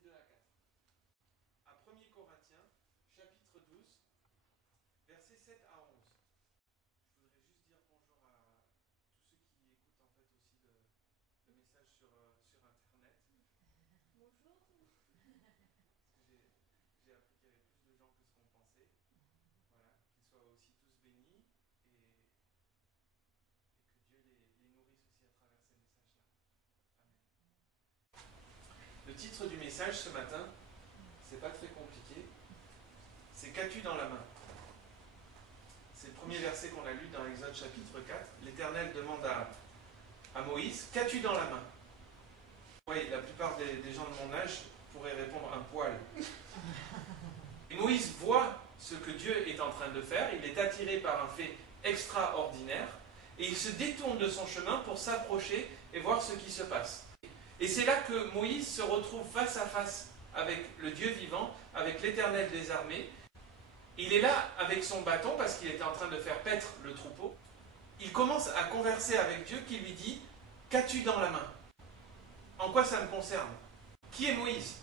versets 2 à 4. À 1er Corinthiens, chapitre 12, versets 7 à 11. Je voudrais juste dire bonjour à tous ceux qui écoutent en fait aussi le message sur Internet. Bonjour. Parce que j'ai appris qu'il y avait plus de gens que ce qu'on pensait. Voilà, qu'ils soient aussi tous bénis et que Dieu les nourrisse aussi à travers ces messages-là. Amen. Le titre du message ce matin, c'est pas très compliqué, c'est qu'as-tu dans la main? C'est le premier verset qu'on a lu dans Exode chapitre 4. L'Éternel demande à Moïse, qu'as-tu dans la main? Oui, la plupart des gens de mon âge pourraient répondre un poil. Et Moïse voit ce que Dieu est en train de faire, il est attiré par un fait extraordinaire, et il se détourne de son chemin pour s'approcher et voir ce qui se passe. Et c'est là que Moïse se retrouve face à face avec le Dieu vivant, avec l'Éternel des armées. Il est là avec son bâton parce qu'il était en train de faire paître le troupeau. Il commence à converser avec Dieu qui lui dit « Qu'as-tu dans la main? En quoi ça me concerne ?» Qui est Moïse?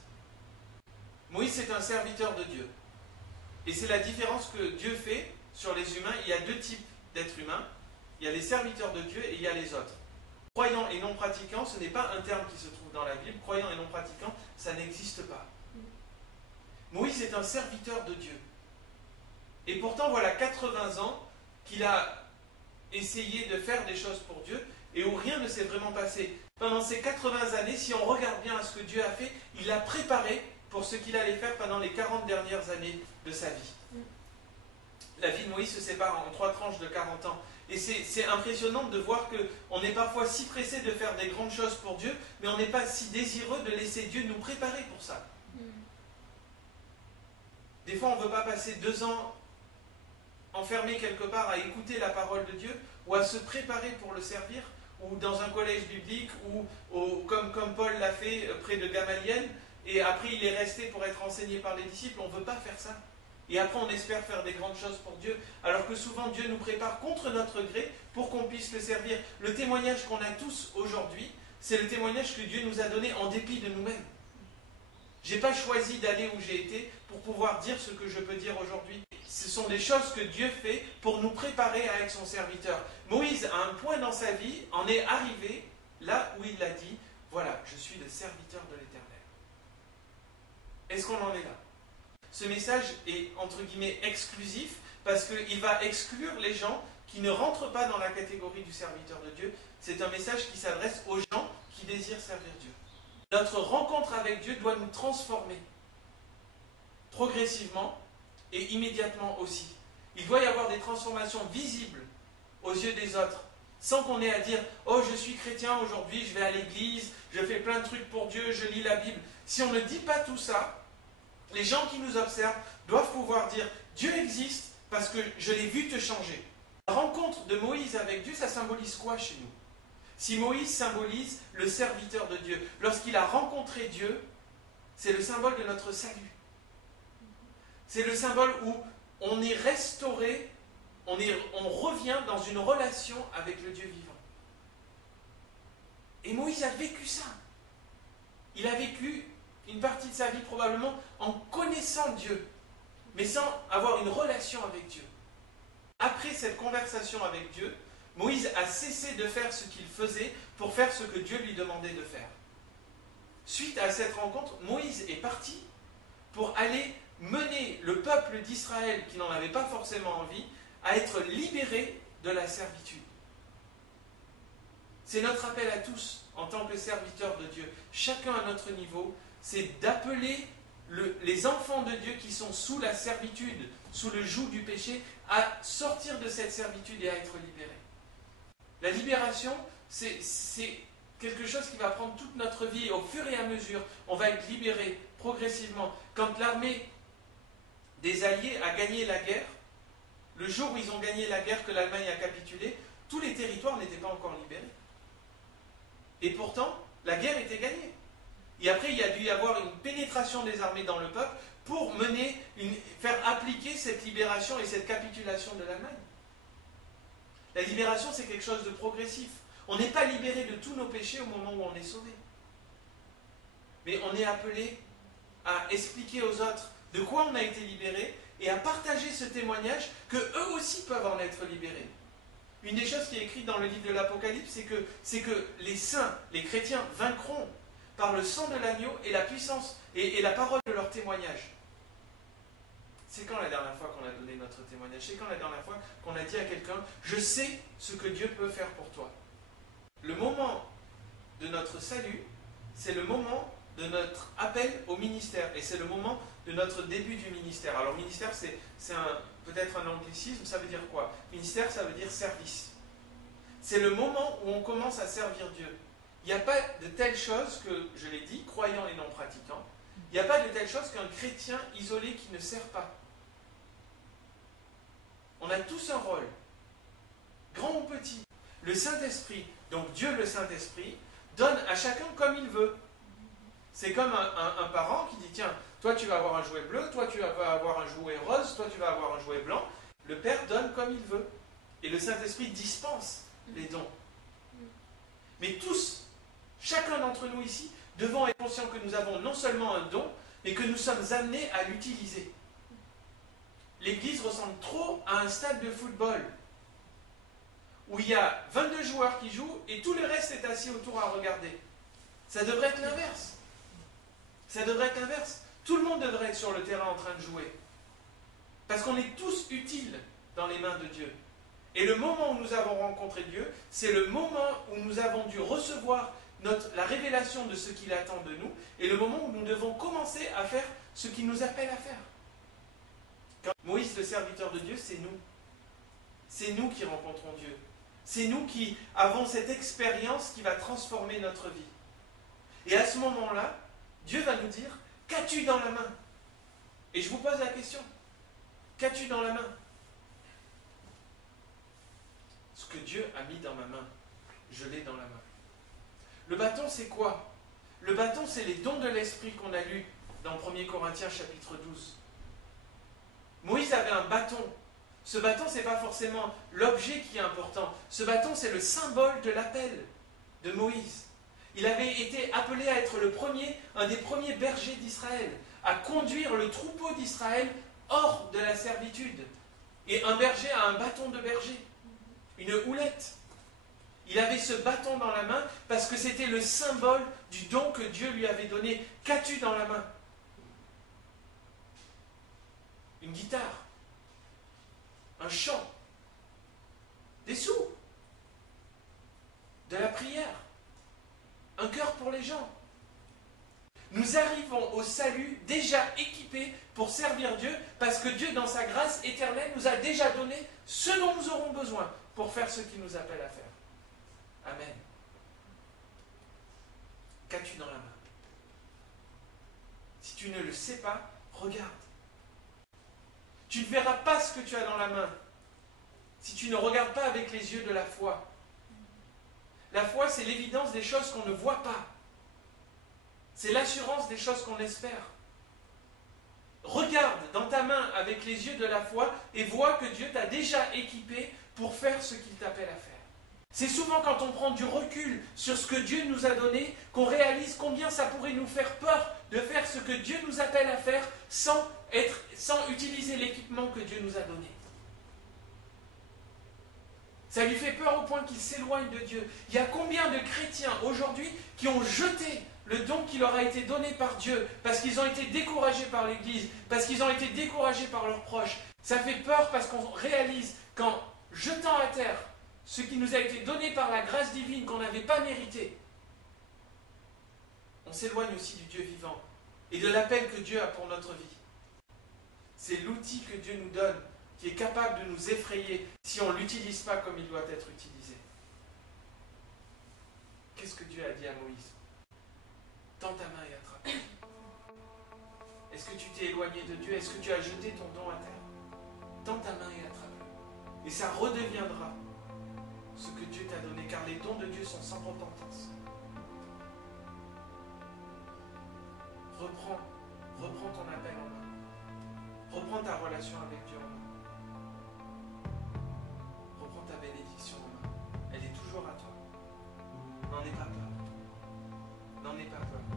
Moïse, c'est un serviteur de Dieu. Et c'est la différence que Dieu fait sur les humains. Il y a deux types d'êtres humains. Il y a les serviteurs de Dieu et il y a les autres. Croyants et non pratiquants, ce n'est pas un terme qui se trouve dans la Bible. Croyants et non pratiquants, ça n'existe pas. Moïse est un serviteur de Dieu. Et pourtant, voilà 80 ans qu'il a essayé de faire des choses pour Dieu et où rien ne s'est vraiment passé. Pendant ces 80 années, si on regarde bien à ce que Dieu a fait, il l'a préparé pour ce qu'il allait faire pendant les 40 dernières années de sa vie. La vie de Moïse se sépare en 3 tranches de 40 ans. Et c'est impressionnant de voir qu'on est parfois si pressé de faire des grandes choses pour Dieu, mais on n'est pas si désireux de laisser Dieu nous préparer pour ça. Des fois, on ne veut pas passer 2 ans enfermé quelque part à écouter la parole de Dieu ou à se préparer pour le servir, ou dans un collège biblique, ou comme Paul l'a fait près de Gamaliel, et après il est resté pour être enseigné par les disciples. On ne veut pas faire ça. Et après on espère faire des grandes choses pour Dieu, alors que souvent Dieu nous prépare contre notre gré pour qu'on puisse le servir. Le témoignage qu'on a tous aujourd'hui, c'est le témoignage que Dieu nous a donné en dépit de nous-mêmes. Je n'ai pas choisi d'aller où j'ai été pour pouvoir dire ce que je peux dire aujourd'hui. Ce sont des choses que Dieu fait pour nous préparer à être son serviteur. Moïse, à un point dans sa vie, en est arrivé là où il a dit, voilà, je suis le serviteur de l'Éternel. Est-ce qu'on en est là? Ce message est, entre guillemets, exclusif, parce qu'il va exclure les gens qui ne rentrent pas dans la catégorie du serviteur de Dieu. C'est un message qui s'adresse aux gens qui désirent servir Dieu. Notre rencontre avec Dieu doit nous transformer, progressivement et immédiatement aussi. Il doit y avoir des transformations visibles aux yeux des autres, sans qu'on ait à dire « Oh, je suis chrétien aujourd'hui, je vais à l'église, je fais plein de trucs pour Dieu, je lis la Bible ». Si on ne dit pas tout ça, les gens qui nous observent doivent pouvoir dire « Dieu existe parce que je l'ai vu te changer ». La rencontre de Moïse avec Dieu, ça symbolise quoi chez nous? Si Moïse symbolise le serviteur de Dieu, lorsqu'il a rencontré Dieu, c'est le symbole de notre salut. C'est le symbole où on est restauré, on revient dans une relation avec le Dieu vivant. Et Moïse a vécu ça. Il a vécu une partie de sa vie probablement en connaissant Dieu, mais sans avoir une relation avec Dieu. Après cette conversation avec Dieu, Moïse a cessé de faire ce qu'il faisait pour faire ce que Dieu lui demandait de faire. Suite à cette rencontre, Moïse est parti pour aller mener le peuple d'Israël, qui n'en avait pas forcément envie, à être libéré de la servitude. C'est notre appel à tous, en tant que serviteurs de Dieu, chacun à notre niveau, c'est d'appeler les enfants de Dieu qui sont sous la servitude, sous le joug du péché, à sortir de cette servitude et à être libérés. La libération, c'est quelque chose qui va prendre toute notre vie et au fur et à mesure, on va être libéré progressivement. Quand l'armée des Alliés a gagné la guerre, le jour où ils ont gagné la guerre, que l'Allemagne a capitulé, tous les territoires n'étaient pas encore libérés. Et pourtant, la guerre était gagnée. Et après, il y a dû y avoir une pénétration des armées dans le peuple pour faire appliquer cette libération et cette capitulation de l'Allemagne. La libération, c'est quelque chose de progressif. On n'est pas libéré de tous nos péchés au moment où on est sauvé. Mais on est appelé à expliquer aux autres de quoi on a été libérés et à partager ce témoignage que eux aussi peuvent en être libérés. Une des choses qui est écrite dans le livre de l'Apocalypse, c'est que les saints, les chrétiens, vaincront par le sang de l'agneau et la puissance et la parole de leur témoignage. C'est quand la dernière fois qu'on a donné notre témoignage? C'est quand la dernière fois qu'on a dit à quelqu'un, je sais ce que Dieu peut faire pour toi? Le moment de notre salut, c'est le moment de notre appel au ministère et c'est le moment de notre début du ministère. Alors ministère, c'est peut-être un anglicisme, ça veut dire quoi? Ministère, ça veut dire service. C'est le moment où on commence à servir Dieu. Il n'y a pas de telle chose que, je l'ai dit, croyant et non pratiquant, il n'y a pas de telle chose qu'un chrétien isolé qui ne sert pas. On a tous un rôle, grand ou petit. Le Saint-Esprit, donc Dieu le Saint-Esprit, donne à chacun comme il veut. C'est comme un parent qui dit, tiens, toi tu vas avoir un jouet bleu, toi tu vas avoir un jouet rose, toi tu vas avoir un jouet blanc. Le Père donne comme il veut. Et le Saint-Esprit dispense les dons. Mais tous, chacun d'entre nous ici, devons être conscients que nous avons non seulement un don, mais que nous sommes amenés à l'utiliser. L'Église ressemble trop à un stade de football, où il y a 22 joueurs qui jouent et tout le reste est assis autour à regarder. Ça devrait être l'inverse. Ça devrait être l'inverse. Tout le monde devrait être sur le terrain en train de jouer. Parce qu'on est tous utiles dans les mains de Dieu. Et le moment où nous avons rencontré Dieu, c'est le moment où nous avons dû recevoir la révélation de ce qu'il attend de nous, et le moment où nous devons commencer à faire ce qu'il nous appelle à faire. Quand Moïse, le serviteur de Dieu, c'est nous. C'est nous qui rencontrons Dieu. C'est nous qui avons cette expérience qui va transformer notre vie. Et à ce moment-là, Dieu va nous dire, qu'as-tu dans la main? Et je vous pose la question, qu'as-tu dans la main? Ce que Dieu a mis dans ma main, je l'ai dans la main. Le bâton, c'est quoi? Le bâton, c'est les dons de l'esprit qu'on a lus dans 1 Corinthiens chapitre 12. Moïse avait un bâton. Ce bâton, ce n'est pas forcément l'objet qui est important. Ce bâton, c'est le symbole de l'appel de Moïse. Il avait été appelé à être un des premiers bergers d'Israël, à conduire le troupeau d'Israël hors de la servitude. Et un berger a un bâton de berger, une houlette. Il avait ce bâton dans la main parce que c'était le symbole du don que Dieu lui avait donné. Qu'as-tu dans la main? Une guitare, un chant, des sous, de la prière, un cœur pour les gens. Nous arrivons au salut déjà équipés pour servir Dieu parce que Dieu, dans sa grâce éternelle, nous a déjà donné ce dont nous aurons besoin pour faire ce qu'il nous appelle à faire. Amen. Qu'as-tu dans la main? Si tu ne le sais pas, regarde. Tu ne verras pas ce que tu as dans la main si tu ne regardes pas avec les yeux de la foi. La foi, c'est l'évidence des choses qu'on ne voit pas. C'est l'assurance des choses qu'on espère. Regarde dans ta main avec les yeux de la foi et vois que Dieu t'a déjà équipé pour faire ce qu'il t'appelle à faire. C'est souvent quand on prend du recul sur ce que Dieu nous a donné qu'on réalise combien ça pourrait nous faire peur de faire ce que Dieu nous appelle à faire sans utiliser l'équipement que Dieu nous a donné. Ça lui fait peur au point qu'il s'éloigne de Dieu. Il y a combien de chrétiens aujourd'hui qui ont jeté le don qui leur a été donné par Dieu parce qu'ils ont été découragés par l'Église, parce qu'ils ont été découragés par leurs proches. Ça fait peur parce qu'on réalise qu'en jetant à terre ce qui nous a été donné par la grâce divine qu'on n'avait pas mérité, on s'éloigne aussi du Dieu vivant et de l'appel que Dieu a pour notre vie. C'est l'outil que Dieu nous donne qui est capable de nous effrayer si on ne l'utilise pas comme il doit être utilisé. Qu'est-ce que Dieu a dit à Moïse? Tends ta main et attrape. Est-ce que tu t'es éloigné de Dieu? Est-ce que tu as jeté ton don à terre? Tends ta main et attrape-le. Et ça redeviendra ce que Dieu t'a donné, car les dons de Dieu sont sans repentance. Reprends ton appel en main. Reprends ta relation avec Dieu en main. Reprends ta bénédiction en main. Elle est toujours à toi. N'en aie pas peur. N'en aie pas peur.